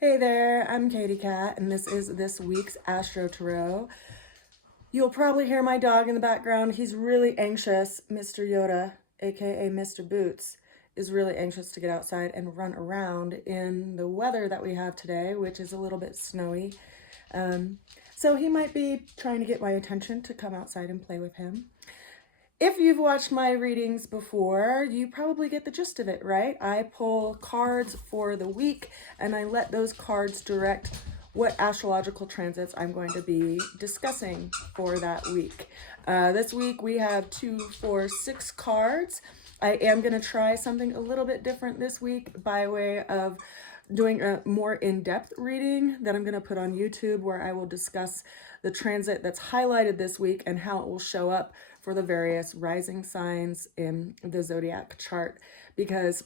Hey there, I'm Katie Cat, and this is this week's AstroTarot. You'll probably hear my dog in the background. He's really anxious. Mr. Yoda, aka Mr. Boots, is really anxious to get outside and run around in the weather that we have today, which is a little bit snowy. So he might be trying to get my attention to come outside and play with him. If you've watched my readings before, you probably get the gist of it, right? I pull cards for the week and I let those cards direct what astrological transits I'm going to be discussing for that week. This week we have 2, 4, 6 cards. I am going to try something a little bit different this week by way of doing a more in-depth reading that I'm going to put on YouTube, where I will discuss the transit that's highlighted this week and how it will show up for the various rising signs in the zodiac chart. Because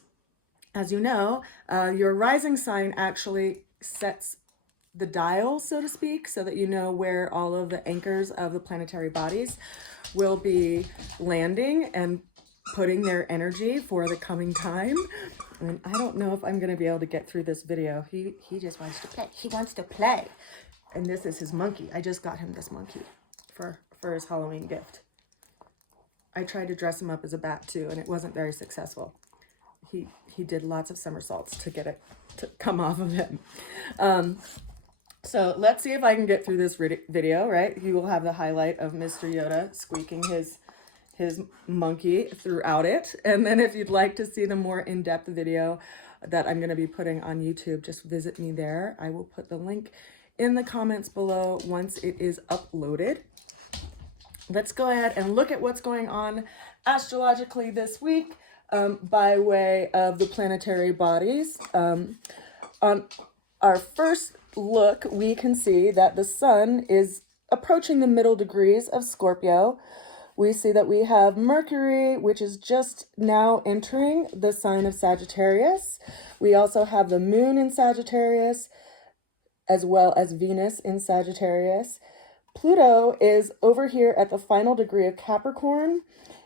as you know, your rising sign actually sets the dial, so to speak, so that you know where all of the anchors of the planetary bodies will be landing and putting their energy for the coming time. And I don't know if I'm going to be able to get through this video. He just wants to play. He wants to play. And this is his monkey. I just got him this monkey for his Halloween gift. I tried to dress him up as a bat too, and it wasn't very successful. He did lots of somersaults to get it to come off of him. So let's see if I can get through this video, right? You will have the highlight of Mr. Yoda squeaking his monkey throughout it. And then if you'd like to see the more in-depth video that I'm going to be putting on YouTube, just visit me there. I will put the link in the comments below once it is uploaded. Let's go ahead and look at what's going on astrologically this week by way of the planetary bodies. On our first look, we can see that the sun is approaching the middle degrees of Scorpio. We see that we have Mercury, which is just now entering the sign of Sagittarius. We also have the moon in Sagittarius, as well as Venus in Sagittarius. Pluto is over here at the final degree of Capricorn.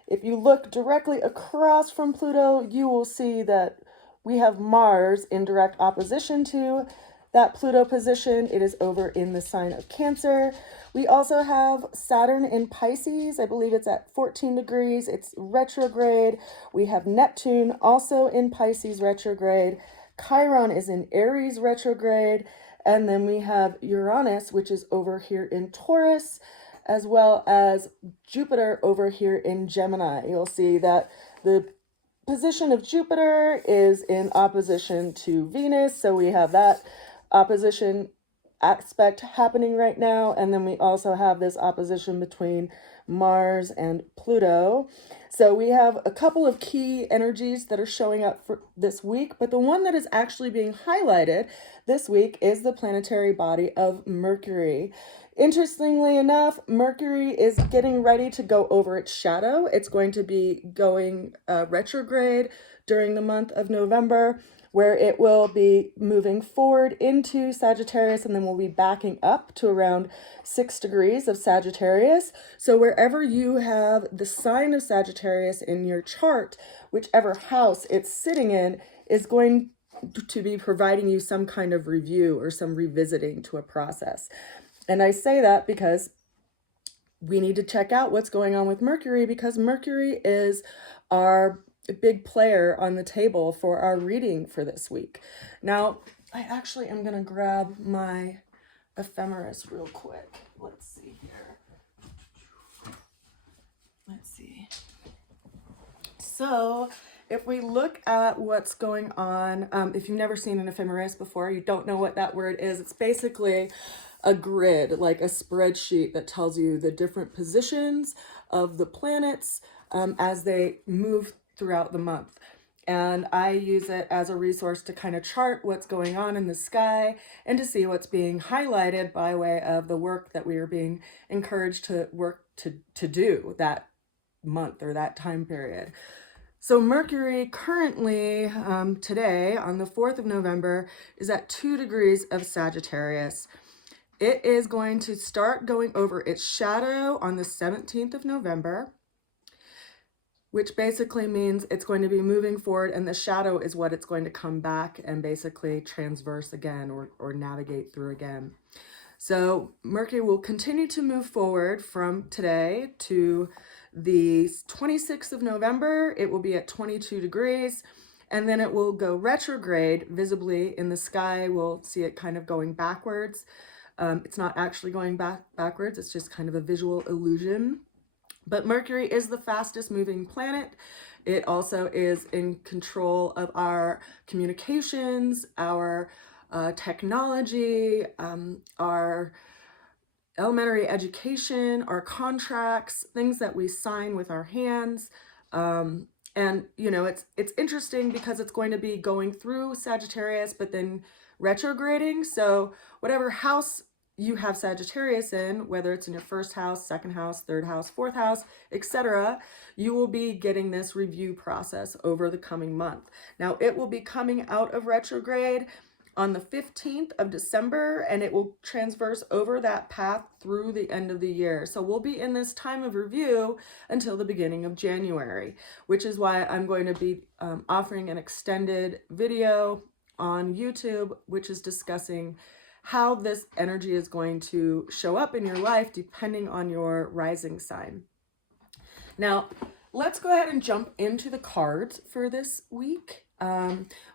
If you look directly across from Pluto, you will see that we have Mars in direct opposition to that Pluto position. It is over in the sign of Cancer. We also have Saturn in Pisces. I believe it's at 14 degrees. It's retrograde. We have Neptune also in Pisces retrograde. Chiron is in Aries retrograde. And then we have Uranus, which is over here in Taurus, as well as Jupiter over here in Gemini. You'll see that the position of Jupiter is in opposition to Venus. So we have that opposition aspect happening right now. And then we also have this opposition between Mars and Pluto. So we have a couple of key energies that are showing up for this week, but the one that is actually being highlighted this week is the planetary body of Mercury. Interestingly enough, Mercury is getting ready to go over its shadow. It's going to be going retrograde during the month of November, where it will be moving forward into Sagittarius, and then we'll be backing up to around 6 degrees of Sagittarius. So wherever you have the sign of Sagittarius in your chart, whichever house it's sitting in is going to be providing you some kind of review or some revisiting to a process. And I say that because we need to check out what's going on with Mercury, because Mercury is our big player on the table for our reading for this week. Now, I actually am going to grab my ephemeris real quick. Let's see here. Let's see. So if we look at what's going on, if you've never seen an ephemeris before, you don't know what that word is. It's basically a grid, like a spreadsheet that tells you the different positions of the planets as they move throughout the month. And I use it as a resource to kind of chart what's going on in the sky and to see what's being highlighted by way of the work that we are being encouraged to work to do that month or that time period. So Mercury currently today on the 4th of November is at 2 degrees of Sagittarius. It is going to start going over its shadow on the 17th of November. which basically means it's going to be moving forward, and the shadow is what it's going to come back and basically transverse again, or navigate through again. So Mercury will continue to move forward from today to the 26th of November. It will be at 22 degrees, and then it will go retrograde visibly in the sky. We'll see it kind of going backwards. It's not actually going backwards. It's just kind of a visual illusion. But Mercury is the fastest moving planet. It also is in control of our communications, our technology, our elementary education, our contracts, things that we sign with our hands. And you know, it's interesting because it's going to be going through Sagittarius, but then retrograding. So whatever house you have Sagittarius in, whether it's in your first house, second house, third house, fourth house, etc., you will be getting this review process over the coming month. Now, it will be coming out of retrograde on the 15th of December, and it will transverse over that path through the end of the year. So we'll be in this time of review until the beginning of January, which is why I'm going to be offering an extended video on YouTube, which is discussing how this energy is going to show up in your life depending on your rising sign. Now, let's go ahead and jump into the cards for this week.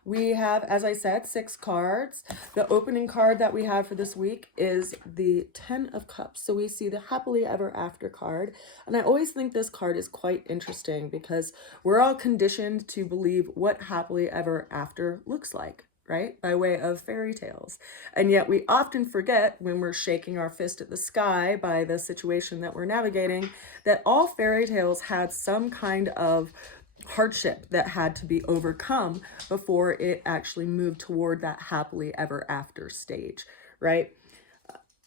We have, as I said, 6 cards. The opening card that we have for this week is the 10 of Cups. So we see the happily ever after card. And I always think this card is quite interesting because we're all conditioned to believe what happily ever after looks like, right? By way of fairy tales. And yet we often forget when we're shaking our fist at the sky by the situation that we're navigating, that all fairy tales had some kind of hardship that had to be overcome before it actually moved toward that happily ever after stage, right?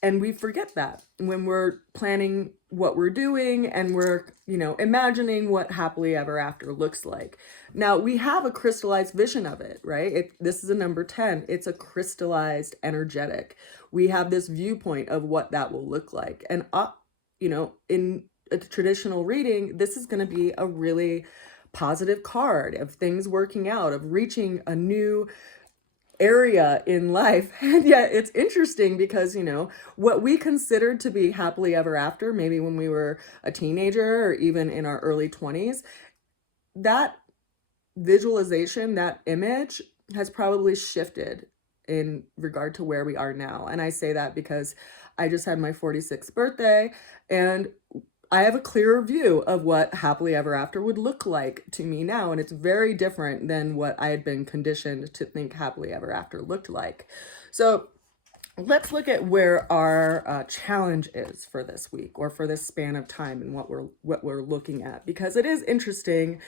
And we forget that when we're planning what we're doing and we're, you know, imagining what happily ever after looks like. Now, we have a crystallized vision of it, right? This is a number 10. It's a crystallized energetic. We have this viewpoint of what that will look like. And, you know, in a traditional reading, this is going to be a really positive card of things working out, of reaching a new area in life. And yet it's interesting because, you know, what we considered to be happily ever after, maybe when we were a teenager or even in our early 20s, that visualization, that image has probably shifted in regard to where we are now. And I say that because I just had my 46th birthday, and I have a clearer view of what happily ever after would look like to me now. And it's very different than what I had been conditioned to think happily ever after looked like. So let's look at where our challenge is for this week or for this span of time and what we're looking at, because it is interesting,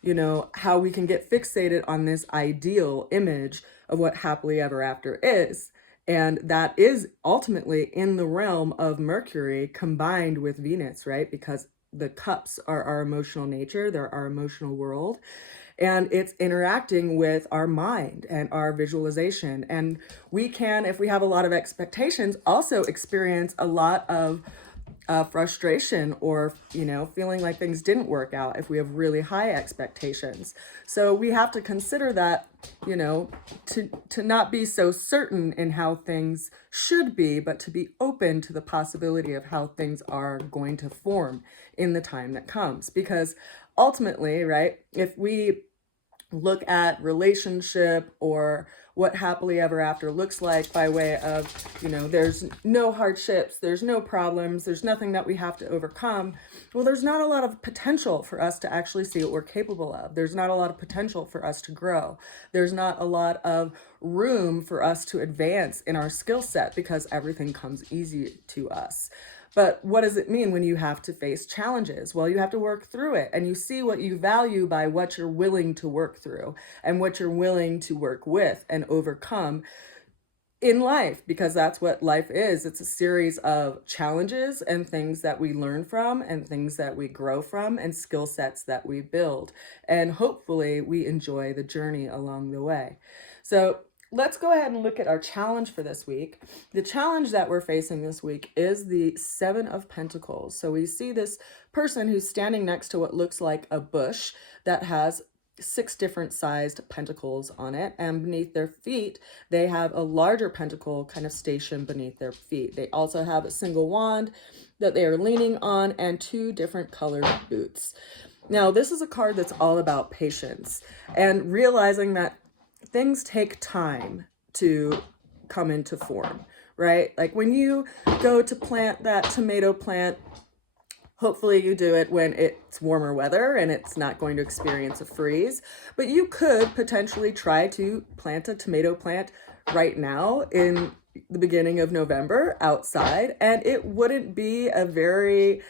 you know, how we can get fixated on this ideal image of what happily ever after is. And that is ultimately in the realm of Mercury combined with Venus, right? Because the cups are our emotional nature, they're our emotional world, and it's interacting with our mind and our visualization. And we can, if we have a lot of expectations, also experience a lot of frustration or, you know, feeling like things didn't work out if we have really high expectations. So we have to consider that, you know, to not be so certain in how things should be, but to be open to the possibility of how things are going to form in the time that comes. Because ultimately, right, if we look at relationship or what happily ever after looks like by way of, you know, there's no hardships, there's no problems, there's nothing that we have to overcome. Well, there's not a lot of potential for us to actually see what we're capable of. There's not a lot of potential for us to grow. There's not a lot of room for us to advance in our skill set because everything comes easy to us. But what does it mean when you have to face challenges? Well, you have to work through it, and you see what you value by what you're willing to work through and what you're willing to work with and overcome in life, because that's what life is. It's a series of challenges and things that we learn from and things that we grow from and skill sets that we build. And hopefully we enjoy the journey along the way. So let's go ahead and look at our challenge for this week. The challenge that we're facing this week is the Seven of Pentacles. So we see this person who's standing next to what looks like a bush that has 6 different sized pentacles on it, and beneath their feet they have a larger pentacle kind of stationed beneath their feet. They also have a single wand that they are leaning on and 2 different colored boots. Now this is a card that's all about patience and realizing that things take time to come into form, right? Like when you go to plant that tomato plant, hopefully you do it when it's warmer weather and it's not going to experience a freeze, but you could potentially try to plant a tomato plant right now in the beginning of November outside, and it wouldn't be a very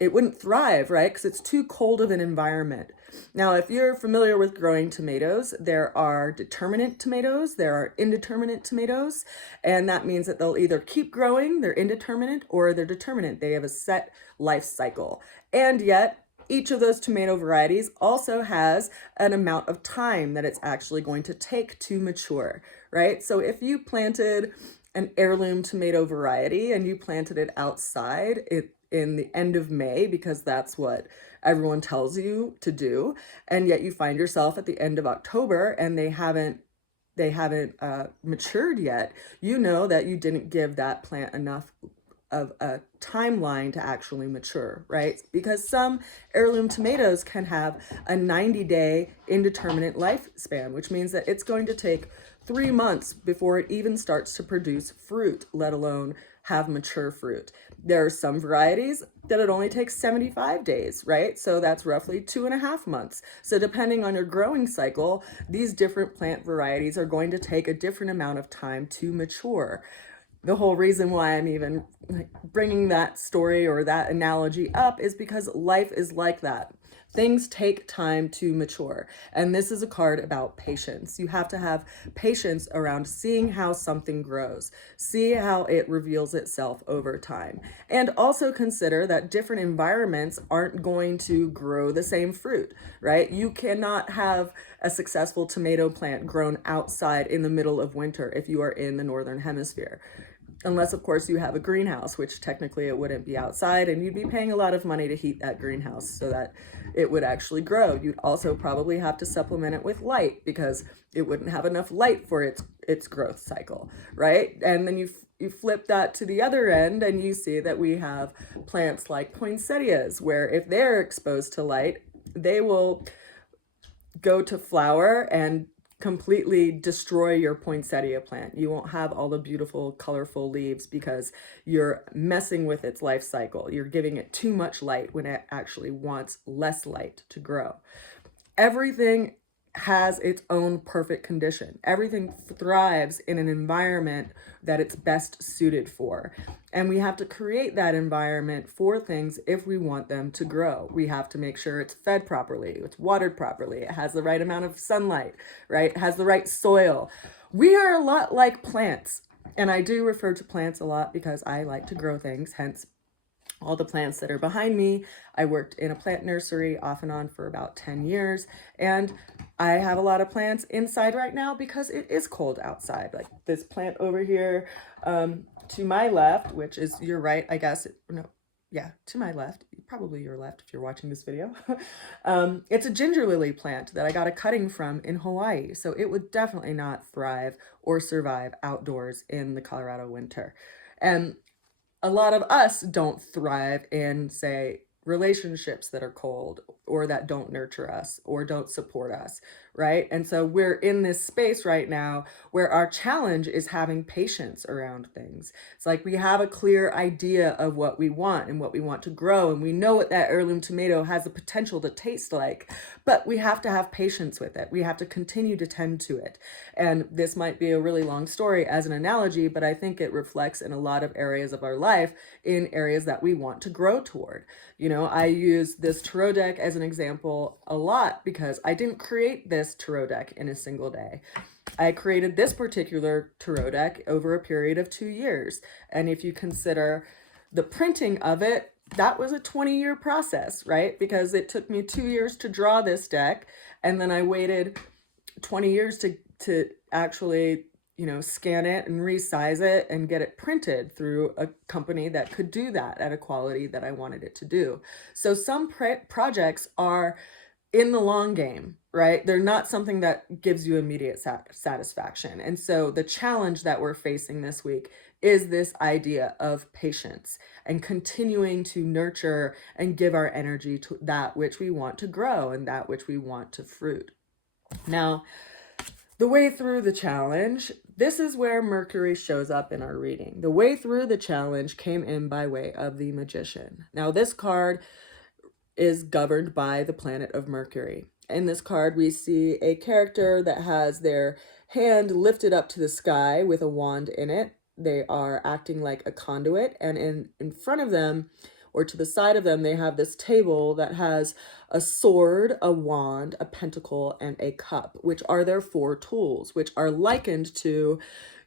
it wouldn't thrive, right? Because it's too cold of an environment. Now, if you're familiar with growing tomatoes, there are determinate tomatoes, there are indeterminate tomatoes, and that means that they'll either keep growing, they're indeterminate, or they're determinate. They have a set life cycle. And yet, each of those tomato varieties also has an amount of time that it's actually going to take to mature, right? So if you planted an heirloom tomato variety and you planted it outside, in the end of May, because that's what everyone tells you to do, and yet you find yourself at the end of October and they haven't matured yet, you know that you didn't give that plant enough of a timeline to actually mature, right? Because some heirloom tomatoes can have a 90-day indeterminate lifespan, which means that it's going to take 3 months before it even starts to produce fruit, let alone have mature fruit. There are some varieties that it only takes 75 days, right? So that's roughly 2.5 months. So depending on your growing cycle, these different plant varieties are going to take a different amount of time to mature. The whole reason why I'm even bringing that story or that analogy up is because life is like that. Things take time to mature. And this is a card about patience. You have to have patience around seeing how something grows, see how it reveals itself over time. And also consider that different environments aren't going to grow the same fruit, right? You cannot have a successful tomato plant grown outside in the middle of winter if you are in the northern hemisphere. Unless, of course, you have a greenhouse, which technically it wouldn't be outside, and you'd be paying a lot of money to heat that greenhouse so that it would actually grow. You'd also probably have to supplement it with light because it wouldn't have enough light for its growth cycle, right? And then you flip that to the other end and you see that we have plants like poinsettias, where if they're exposed to light, they will go to flower and completely destroy your poinsettia plant. You won't have all the beautiful, colorful leaves because you're messing with its life cycle. You're giving it too much light when it actually wants less light to grow. Everything has its own perfect condition. Everything thrives in an environment that it's best suited for. And we have to create that environment for things if we want them to grow. We have to make sure it's fed properly, it's watered properly, it has the right amount of sunlight, right? It has the right soil. We are a lot like plants. And I do refer to plants a lot because I like to grow things, hence all the plants that are behind me. I worked in a plant nursery off and on for about 10 years, and I have a lot of plants inside right now because it is cold outside. Like this plant over here to my left, which is your right, I guess. To my left, probably your left if you're watching this video. It's a ginger lily plant that I got a cutting from in Hawaii, so it would definitely not thrive or survive outdoors in the Colorado winter. And a lot of us don't thrive in, say, relationships that are cold or that don't nurture us or don't support us, right? And so we're in this space right now where our challenge is having patience around things. It's like we have a clear idea of what we want and what we want to grow, and we know what that heirloom tomato has the potential to taste like, but we have to have patience with it. We have to continue to tend to it. And this might be a really long story as an analogy, but I think it reflects in a lot of areas of our life, in areas that we want to grow toward. You know, I use this tarot deck as an example a lot because I didn't create this tarot deck in a single day. I created this particular tarot deck over a period of 2 years. And if you consider the printing of it, that was a 20-year process, right? Because it took me 2 years to draw this deck, and then I waited 20 years to actually, scan it and resize it and get it printed through a company that could do that at a quality that I wanted it to do. So some projects are in the long game, right? They're not something that gives you immediate satisfaction. And so the challenge that we're facing this week is this idea of patience and continuing to nurture and give our energy to that which we want to grow and that which we want to fruit. Now, the way through the challenge, this is where Mercury shows up in our reading. The way through the challenge came in by way of the Magician. Now, this card is governed by the planet of Mercury. In this card, we see a character that has their hand lifted up to the sky with a wand in it. They are acting like a conduit, and in front of them, or to the side of them, they have this table that has a sword, a wand, a pentacle, and a cup, which are their 4 tools, which are likened to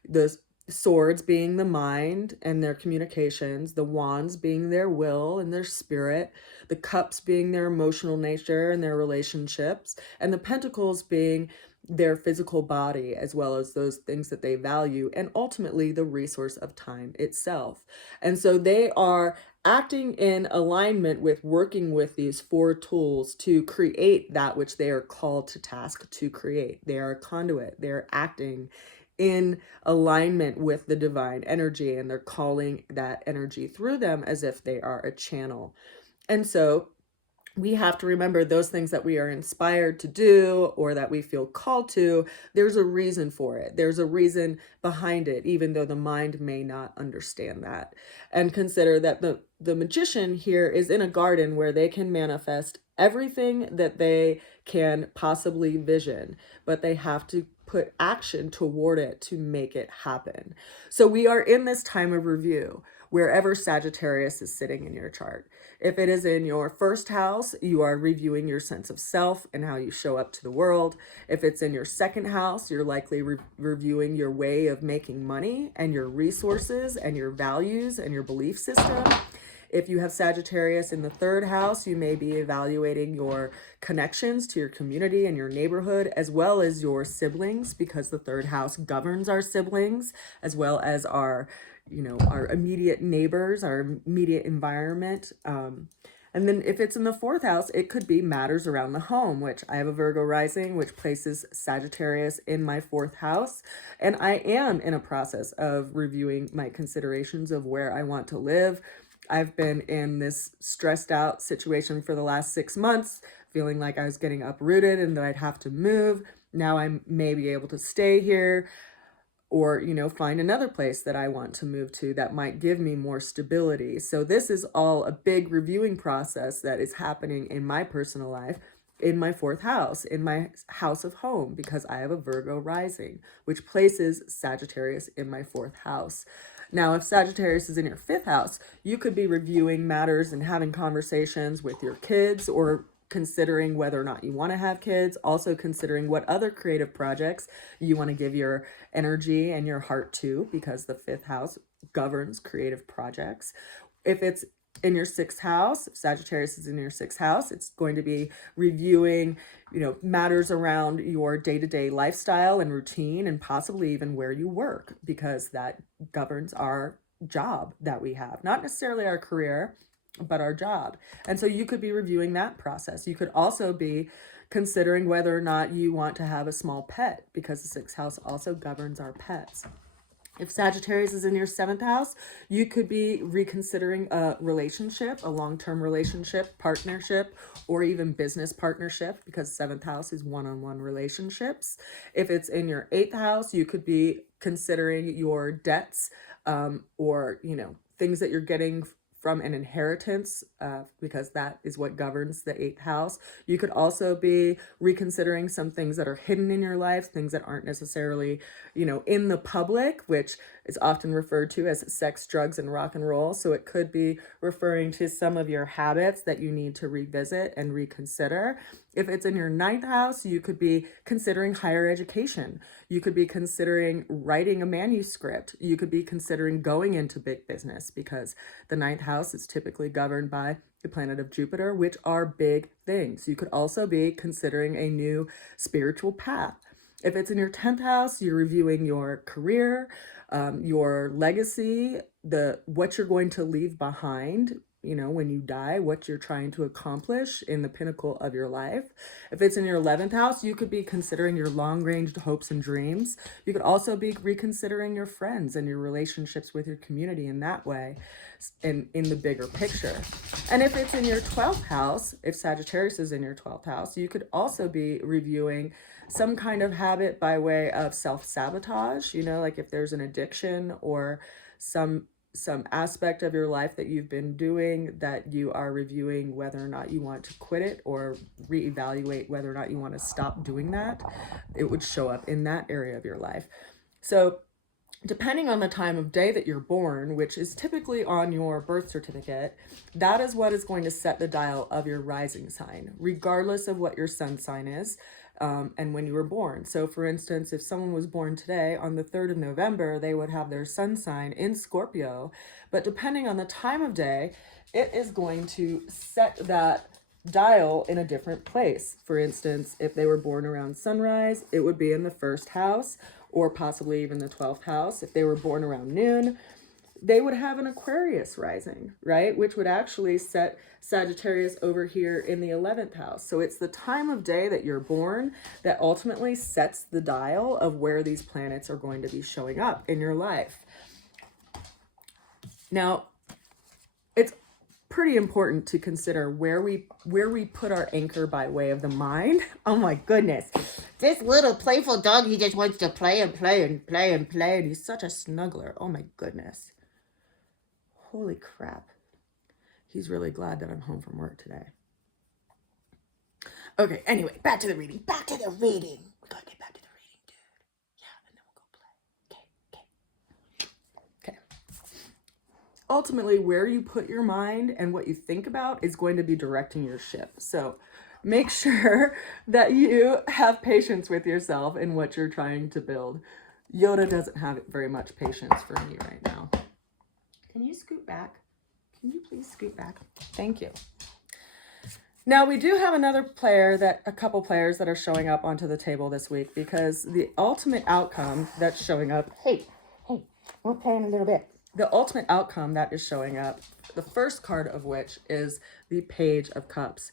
the swords being the mind and their communications, the wands being their will and their spirit, the cups being their emotional nature and their relationships, and the pentacles being their physical body, as well as those things that they value, and ultimately the resource of time itself. And so they are acting in alignment with working with these 4 tools to create that which they are called to task to create. They are a conduit. They're acting in alignment with the divine energy, and they're calling that energy through them as if they are a channel. And so we have to remember those things that we are inspired to do or that we feel called to, there's a reason for it. There's a reason behind it, even though the mind may not understand that. And consider that the magician here is in a garden where they can manifest everything that they can possibly vision, but they have to put action toward it to make it happen. So we are in this time of review wherever Sagittarius is sitting in your chart. If it is in your first house, you are reviewing your sense of self and how you show up to the world. If it's in your second house, you're likely reviewing your way of making money and your resources and your values and your belief system. If you have Sagittarius in the third house, you may be evaluating your connections to your community and your neighborhood, as well as your siblings, because the third house governs our siblings, as well as our immediate neighbors, our immediate environment. And then if it's in the fourth house, it could be matters around the home, which I have a Virgo rising, which places Sagittarius in my fourth house. And I am in a process of reviewing my considerations of where I want to live. I've been in this stressed out situation for the last 6 months, feeling like I was getting uprooted and that I'd have to move. Now I may be able to stay here or, find another place that I want to move to that might give me more stability. So this is all a big reviewing process that is happening in my personal life, in my fourth house, in my house of home, because I have a Virgo rising, which places Sagittarius in my fourth house. Now, if Sagittarius is in your fifth house, you could be reviewing matters and having conversations with your kids, or considering whether or not you want to have kids, also considering what other creative projects you want to give your energy and your heart to, because the fifth house governs creative projects. If it's in your sixth house, if Sagittarius is in your sixth house, it's going to be reviewing, matters around your day-to-day lifestyle and routine, and possibly even where you work, because that governs our job that we have, not necessarily our career, but our job. And so you could be reviewing that process. You could also be considering whether or not you want to have a small pet, because the sixth house also governs our pets. If Sagittarius is in your seventh house, you could be reconsidering a relationship, a long-term relationship, partnership, or even business partnership, because seventh house is one-on-one relationships. If it's in your eighth house, you could be considering your debts, or, things that you're getting from an inheritance, because that is what governs the eighth house. You could also be reconsidering some things that are hidden in your life, things that aren't necessarily, in the public, which is often referred to as sex, drugs, and rock and roll. So it could be referring to some of your habits that you need to revisit and reconsider. If it's in your ninth house, you could be considering higher education. You could be considering writing a manuscript. You could be considering going into big business, because the ninth house is typically governed by the planet of Jupiter, which are big things. You could also be considering a new spiritual path. If it's in your 10th house, you're reviewing your career, your legacy, what you're going to leave behind, you know, when you die, what you're trying to accomplish in the pinnacle of your life. If it's in your 11th house, you could be considering your long-range hopes and dreams. You could also be reconsidering your friends and your relationships with your community in that way, and in the bigger picture. And if it's in your 12th house, if Sagittarius is in your 12th house, you could also be reviewing some kind of habit by way of self-sabotage, you know, like if there's an addiction or some aspect of your life that you've been doing that you are reviewing whether or not you want to quit it or reevaluate whether or not you want to stop doing that, it would show up in that area of your life. So depending on the time of day that you're born, which is typically on your birth certificate, that is what is going to set the dial of your rising sign, regardless of what your sun sign is. And when you were born. So for instance, if someone was born today on the 3rd of November, they would have their sun sign in Scorpio, but depending on the time of day, it is going to set that dial in a different place. For instance, if they were born around sunrise, it would be in the 1st house or possibly even the 12th house. If they were born around noon, they would have an Aquarius rising, right? Which would actually set Sagittarius over here in the 11th house. So it's the time of day that you're born that ultimately sets the dial of where these planets are going to be showing up in your life. Now, it's pretty important to consider where we put our anchor by way of the mind. Oh my goodness. This little playful dog, he just wants to play and play and play and play, and he's such a snuggler. Oh my goodness. Holy crap. He's really glad that I'm home from work today. Okay, anyway, back to the reading. Back to the reading. We gotta get back to the reading, dude. Yeah, and then we'll go play. Okay. Ultimately, where you put your mind and what you think about is going to be directing your ship. So make sure that you have patience with yourself in what you're trying to build. Yoda doesn't have very much patience for me right now. Can you scoot back? Can you please scoot back? Thank you. Now we do have a couple players that are showing up onto the table this week, because the ultimate outcome that's showing up, hey, we're playing a little bit. The ultimate outcome that is showing up, the first card of which is the Page of Cups.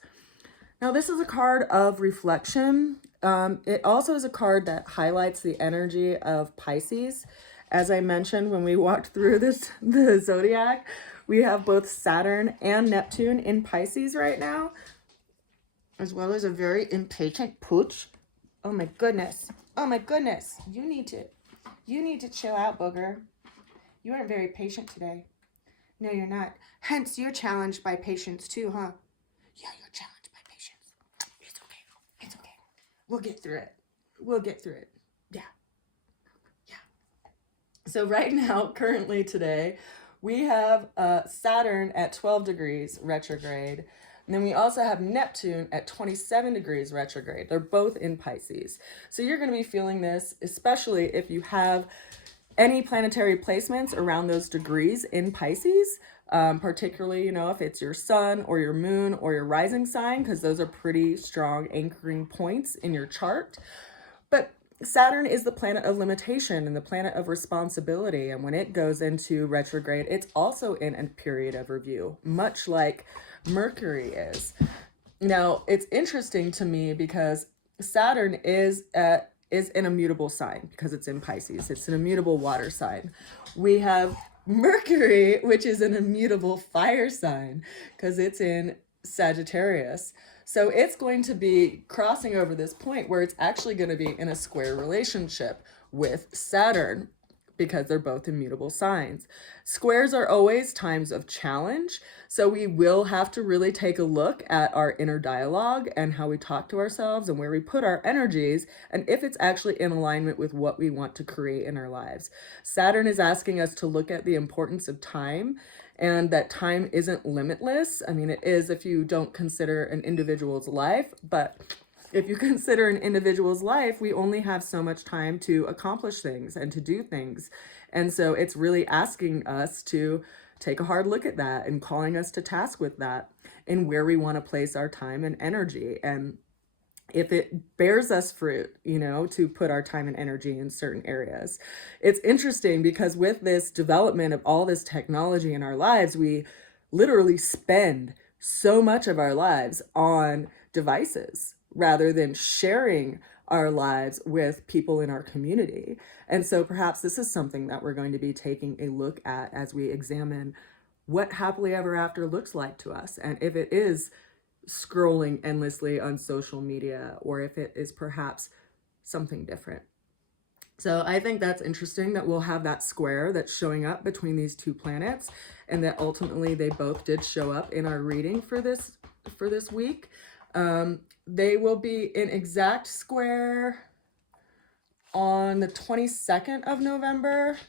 Now this is a card of reflection. It also is a card that highlights the energy of Pisces. As I mentioned when we walked through the zodiac, we have both Saturn and Neptune in Pisces right now, as well as a very impatient pooch. Oh my goodness. Oh my goodness. You need to chill out, booger. You aren't very patient today. No, you're not. Hence, you're challenged by patience too, huh? Yeah, you're challenged by patience. It's okay. It's okay. We'll get through it. We'll get through it. Yeah. So right now, currently today, we have Saturn at 12 degrees retrograde. And then we also have Neptune at 27 degrees retrograde. They're both in Pisces. So you're going to be feeling this, especially if you have any planetary placements around those degrees in Pisces, particularly, you know, if it's your sun or your moon or your rising sign, because those are pretty strong anchoring points in your chart. But Saturn is the planet of limitation and the planet of responsibility. And when it goes into retrograde, it's also in a period of review, much like Mercury is. Now, it's interesting to me because Saturn is in a mutable sign because it's in Pisces. It's an immutable water sign. We have Mercury, which is an immutable fire sign because it's in Sagittarius. So it's going to be crossing over this point where it's actually going to be in a square relationship with Saturn because they're both immutable signs. Squares are always times of challenge, so we will have to really take a look at our inner dialogue and how we talk to ourselves and where we put our energies and if it's actually in alignment with what we want to create in our lives. Saturn is asking us to look at the importance of time, and that time isn't limitless. I mean, it is if you don't consider an individual's life, but if you consider an individual's life, we only have so much time to accomplish things and to do things. And so it's really asking us to take a hard look at that and calling us to task with that and where we want to place our time and energy. And if it bears us fruit, you know, to put our time and energy in certain areas. It's interesting because with this development of all this technology in our lives, we literally spend so much of our lives on devices rather than sharing our lives with people in our community. And so perhaps this is something that we're going to be taking a look at as we examine what happily ever after looks like to us, and if it is scrolling endlessly on social media, or if it is perhaps something different. So I think that's interesting that we'll have that square that's showing up between these two planets, and that ultimately they both did show up in our reading for this week. They will be in exact square on the 22nd of November.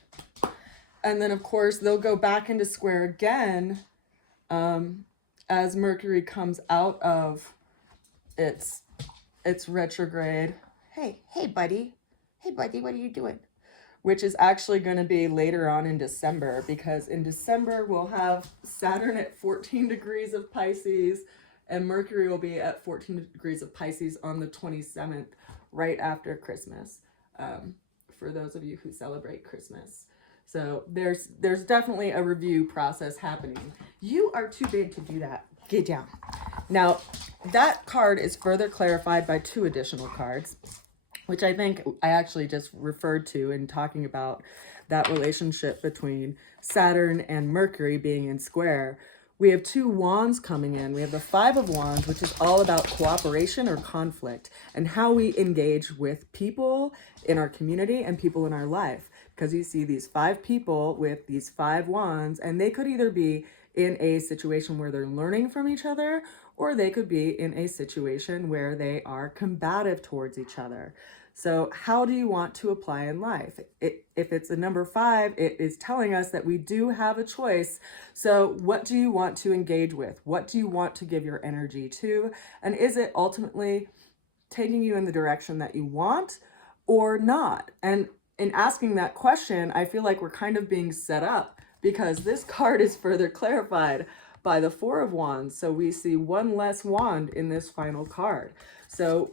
And then of course they'll go back into square again as Mercury comes out of its retrograde. Hey buddy, what are you doing? Which is actually going to be later on in December, because in December we'll have Saturn at 14 degrees of Pisces, and Mercury will be at 14 degrees of Pisces on the 27th, right after Christmas, for those of you who celebrate Christmas. So there's definitely a review process happening. You are too big to do that. Get down. Now, that card is further clarified by two additional cards, which I think I actually just referred to in talking about that relationship between Saturn and Mercury being in square. We have two wands coming in. We have the Five of Wands, which is all about cooperation or conflict and how we engage with people in our community and people in our life. Because you see these five people with these five wands, and they could either be in a situation where they're learning from each other, or they could be in a situation where they are combative towards each other. So how do you want to apply in life? If it's a number 5, it is telling us that we do have a choice. So what do you want to engage with? What do you want to give your energy to? And is it ultimately taking you in the direction that you want or not? And in asking that question, I feel like we're kind of being set up, because this card is further clarified by the Four of Wands. So we see one less wand in this final card. So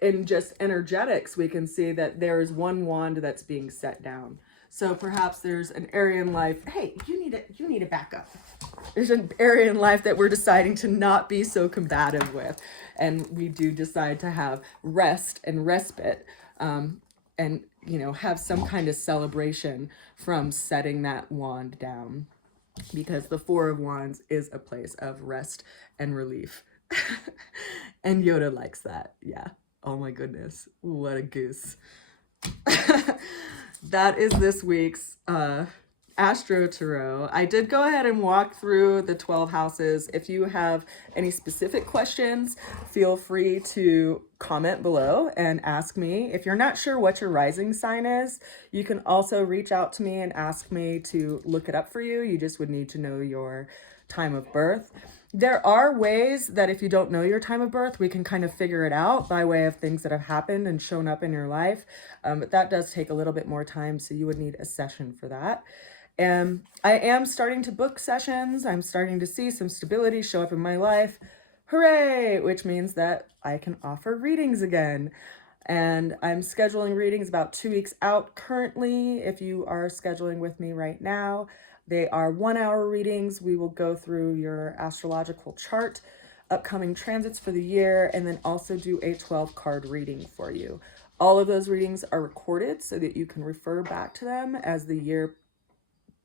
in just energetics, we can see that there is one wand that's being set down. So perhaps there's an area in life, hey, you need to back up. There's an area in life that we're deciding to not be so combative with. And we do decide to have rest and respite, and, you know, have some kind of celebration from setting that wand down. Because the Four of Wands is a place of rest and relief. And Yoda likes that, yeah. Oh my goodness, what a goose. That is this week's AstroTarot. I did go ahead and walk through the 12 houses. If you have any specific questions, feel free to comment below and ask me. If you're not sure what your rising sign is, you can also reach out to me and ask me to look it up for you. You just would need to know your time of birth. There are ways that if you don't know your time of birth, we can kind of figure it out by way of things that have happened and shown up in your life. But that does take a little bit more time, so you would need a session for that. And I am starting to book sessions. I'm starting to see some stability show up in my life. Hooray! Which means that I can offer readings again. And I'm scheduling readings about 2 weeks out currently. If you are scheduling with me right now, they are 1-hour readings. We will go through your astrological chart, upcoming transits for the year, and then also do a 12-card reading for you. All of those readings are recorded so that you can refer back to them as the year,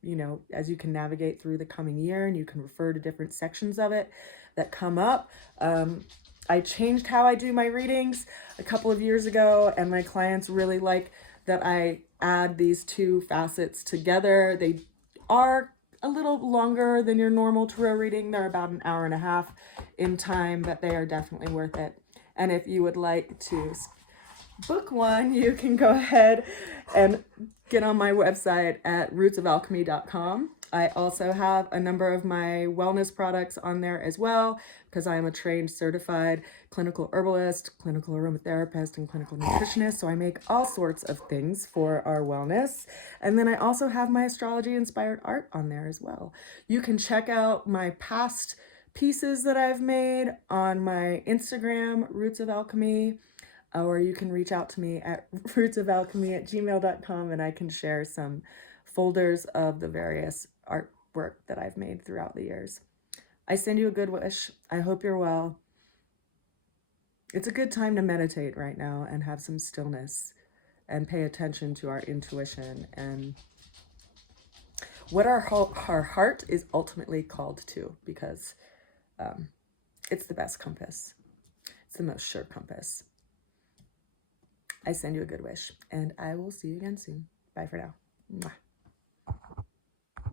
you know, as you can navigate through the coming year, and you can refer to different sections of it that come up. I changed how I do my readings a couple of years ago, and my clients really like that I add these two facets together. They are a little longer than your normal tarot reading. They're about an hour and a half in time, but they are definitely worth it. And if you would like to book one, you can go ahead and get on my website at rootsofalchemy.com. I also have a number of my wellness products on there as well, because I am a trained certified clinical herbalist, clinical aromatherapist, and clinical nutritionist. So I make all sorts of things for our wellness. And then I also have my astrology inspired art on there as well. You can check out my past pieces that I've made on my Instagram, Roots of Alchemy, or you can reach out to me at rootsofalchemy@gmail.com, and I can share some folders of the various artwork that I've made throughout the years. I send you a good wish. I hope you're well. It's a good time to meditate right now and have some stillness and pay attention to our intuition and what our heart is ultimately called to, because it's the best compass. It's the most sure compass. I send you a good wish, and I will see you again soon. Bye for now. Mwah.